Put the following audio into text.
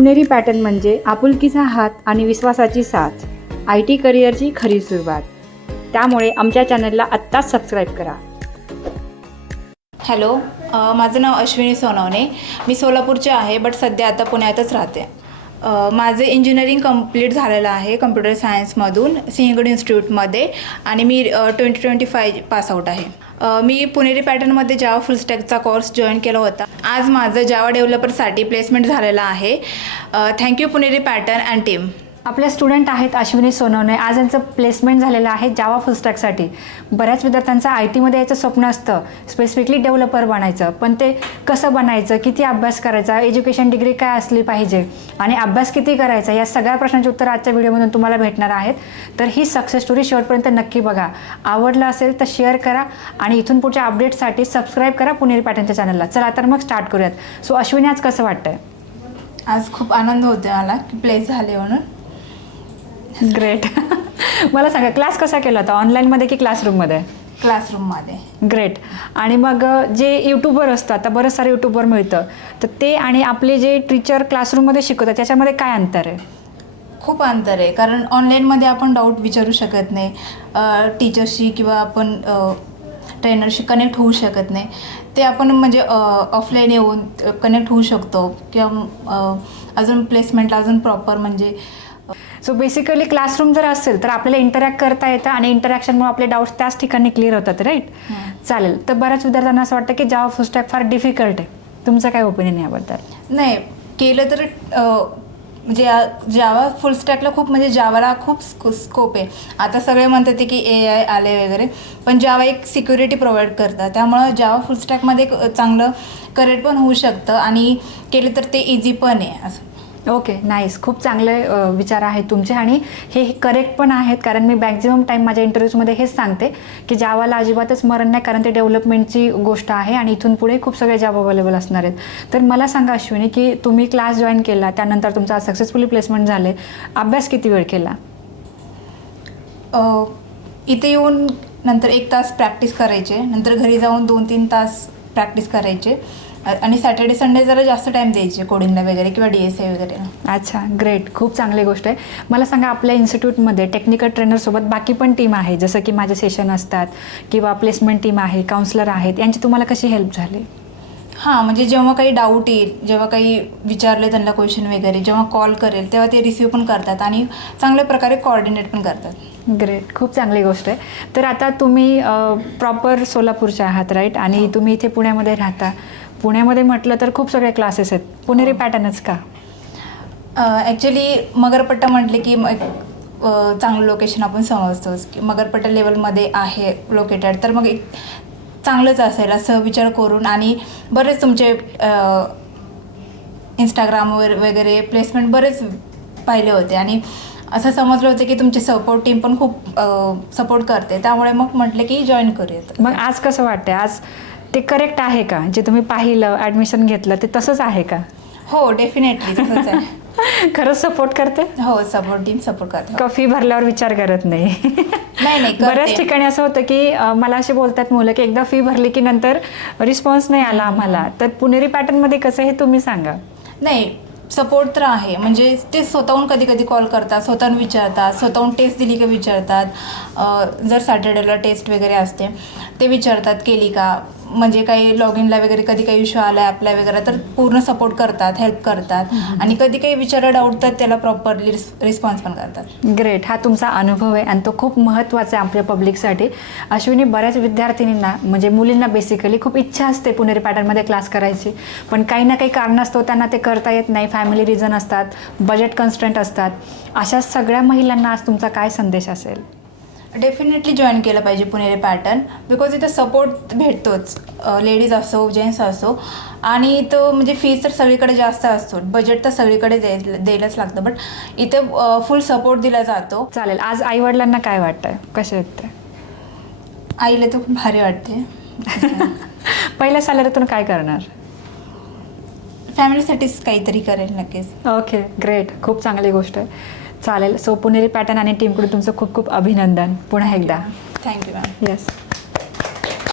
पुणेरी pattern म्हणजे आपुलकीचा हात आणि विश्वासाची साथ, IT करिअरची खरी सुरुवात. त्यामुळे आमच्या चॅनलला आत्ताच सबस्क्राईब करा. हॅलो, माझं नाव अश्विनी सोनवणे. मी सोलापूरचे आहे, बट सध्या आता पुण्यातच राहते. माझं इंजिनिअरिंग कंप्लीट झालेलं आहे कम्प्युटर सायन्समधून सिंहगड इन्स्टिट्यूटमध्ये, आणि मी 2025 पासआउट आहे. मी पुणेरी पॅटर्नमध्ये जावा फुल स्टॅकचा कोर्स जॉईन केला होता. आज माझं जावा डेव्हलपरसाठी प्लेसमेंट झालेलं आहे. Thank you Puneri pattern and team. आपले स्टुडंट आहेत अश्विनी सोनवणे. आज यांचं प्लेसमेंट झालेलं आहे जावा फुल स्टॅकसाठी. बऱ्याच विद्यार्थ्यांचं IT मध्ये यायचं स्वप्न असतं, स्पेसिफिकली डेव्हलपर बनायचं, पण ते कसं बनायचं, किती अभ्यास करायचा, एज्युकेशन डिग्री काय असली पाहिजे आणि अभ्यास किती करायचा, या सगळ्या प्रश्नांची उत्तर आजच्या व्हिडिओमधून तुम्हाला भेटणार आहेत. तर ही सक्सेस स्टोरी शेवटपर्यंत नक्की बघा. आवडलं असेल तर शेअर करा आणि इथून पुढच्या अपडेटसाठी सबस्क्राईब करा पुणेरी पॅटर्नच्या चॅनलला. चला तर मग स्टार्ट करूयात. सो अश्विनी, आज कसं वाटतंय? आज खूप आनंद होतो मला की प्लेस झाले म्हणून. ग्रेट. मला सांगा, क्लास कसा केला होता, ऑनलाईनमध्ये की क्लासरूममध्ये? क्लासरूममध्ये. ग्रेट. आणि मग जे यूट्यूबवर असतं, आता बरंच सारं यूट्यूबवर मिळतं, तर ते आणि आपले जे टीचर क्लासरूममध्ये शिकवतात त्याच्यामध्ये काय अंतर आहे? खूप अंतर आहे, कारण ऑनलाईनमध्ये आपण डाऊट विचारू शकत नाही टीचरशी, किंवा आपण ट्रेनरशी कनेक्ट होऊ शकत नाही. ते आपण म्हणजे ऑफलाईन येऊन कनेक्ट होऊ शकतो, किंवा अजून प्लेसमेंटला अजून प्रॉपर म्हणजे. सो बेसिकली क्लासरूम जर असेल तर आपल्याला इंटरॅक्ट करता येतं आणि इंटरॅक्शनमुळे आपले डाऊट्स त्याच ठिकाणी क्लिअर होतात, राईट? चालेल. तर बऱ्याच विद्यार्थ्यांना असं वाटतं की जावा फुल स्टॅक फार डिफिकल्ट आहे. तुमचं काय ओपिनियन आहे याबद्दल? नाही, केलं तर म्हणजे जावा फुल स्टॅकला खूप, म्हणजे जावाला खूप स्कोप आहे. आता सगळे म्हणतात की AI आले वगैरे, पण जावा एक सिक्युरिटी प्रोव्हाइड करतात. त्यामुळं जावा फुल स्टॅकमध्ये एक चांगलं करिअर पण होऊ शकतं, आणि केलं तर ते इझी पण आहे असं. Okay, nice. खूप चांगले विचार आहेत तुमचे, आणि हे करेक्ट पण आहेत, कारण मी मॅक्झिमम टाईम माझ्या इंटरव्ह्यूजमध्ये हेच सांगते की जावाला अजिबातच मरण नाही, कारण ते डेव्हलपमेंटची गोष्ट आहे आणि इथून पुढे खूप सगळे जॉब अवेलेबल असणार आहेत. तर मला सांगा अश्विनी, की तुम्ही क्लास जॉईन केला, त्यानंतर तुमचा सक्सेसफुली प्लेसमेंट झाले, अभ्यास किती वेळ केला? इथे येऊन नंतर 1 तास प्रॅक्टिस करायचे, नंतर घरी जाऊन 2-3 तास प्रॅक्टिस करायचे, आणि सॅटर्डे संडे जरा जास्त टाईम द्यायचे कोडिंगला वगैरे किंवा DSA वगैरे. अच्छा, ग्रेट. खूप चांगली गोष्ट आहे. मला सांगा, आपल्या इन्स्टिट्यूटमध्ये टेक्निकल ट्रेनरसोबत बाकी पण टीम आहे, जसं की माझे सेशन असतात किंवा प्लेसमेंट टीम आहे, काउन्सलर आहेत, यांची तुम्हाला कशी हेल्प झाली? हां, म्हणजे जेव्हा काही डाऊट येईल, जेव्हा काही विचारले त्यांना क्वेश्चन वगैरे, जेव्हा कॉल करेल तेव्हा ते रिसीव पण करतात आणि चांगल्या प्रकारे कोऑर्डिनेट पण करतात. ग्रेट. खूप चांगली गोष्ट आहे. तर आता तुम्ही प्रॉपर सोलापूरचे आहात, राईट? आणि तुम्ही इथे पुण्यामध्ये राहता. पुण्यामध्ये म्हटलं तर खूप सगळे क्लासेस आहेत. पुणेरी पॅटर्नच का? ॲक्च्युली मगरपट्टा म्हटले की चांगलं लोकेशन आपण समजतोच की मगरपट्टा लेवलमध्ये आहे लोकेटेड, तर मग एक चांगलंच असेल असं विचार करून, आणि बरेच तुमचे इंस्टाग्रामवर वगैरे प्लेसमेंट बरेच पाहिले होते, आणि असं समजलं होतं की तुमची सपोर्ट टीम पण खूप सपोर्ट करते. त्यामुळे मग म्हटलं की जॉईन करूयात. मग आज कसं वाटतं? आज ते करेक्ट आहे का? जे तुम्ही पाहिलं, ॲडमिशन घेतलं, ते तसंच आहे का? हो, डेफिनेटली तसंच आहे. खरंच सपोर्ट करते? हो, सपोर्ट टीम सपोर्ट करते. का फी भरल्यावर विचार करत नाही? नाही, बऱ्याच ठिकाणी असं होतं की मला असे बोलतात मुलं की एकदा फी भरली की नंतर रिस्पॉन्स नाही आला आम्हाला. तर पुणेरी पॅटर्नमध्ये कसं हे तुम्ही सांगा. नाही, सपोर्ट तर आहे. म्हणजे ते स्वतःहून कधी कधी कॉल करतात, स्वतःहून विचारतात, स्वतःहून टेस्ट दिली का विचारतात. जर सॅटर्डेला टेस्ट वगैरे असते ते विचारतात केली का, म्हणजे काही लॉग इनला वगैरे कधी काही इश्यू आला ॲपला वगैरे, तर पूर्ण सपोर्ट करतात, हेल्प करतात, आणि कधी काही विचारायला डाऊट तर त्याला प्रॉपरली रिस्पॉन्स पण करतात. ग्रेट. हा तुमचा अनुभव आहे आणि तो खूप महत्त्वाचा आहे आपल्या पब्लिकसाठी. अश्विनी, बऱ्याच विद्यार्थिनींना, म्हणजे मुलींना बेसिकली खूप इच्छा असते पुणेरी पॅटर्नमध्ये क्लास करायची, पण काही ना काही कारणास्तव त्यांना ते करता येत नाही. फॅमिली रिझन असतात, बजेट कन्स्ट्रेंट असतात. अशा सगळ्या महिलांना आज तुमचा काय संदेश असेल? डेफिनेटली जॉईन केलं पाहिजे पुणेरी पॅटर्न, बिकॉज इथं सपोर्ट भेटतोच, लेडीज असो जेंट्स असो, आणि इथं म्हणजे फीज तर सगळीकडे जास्त असतो, बजेट तर सगळीकडे द्यायलाच लागतं, बट इथं फुल सपोर्ट दिला जातो. चालेल. आज आईवडिलांना काय वाटतंय, कसे आहेत ते? आईला तर खूप भारी वाटते. पहिल्या सॅलरीतून काय करणार? फॅमिलीसाठीच काहीतरी करेल नक्कीच. Okay, great. खूप चांगली गोष्ट आहे. चालेल. सो पुणेरी पॅटर्न आणि टीमकडून तुमचं खूप खूप अभिनंदन पुन्हा एकदा. Thank you ma'am. येस.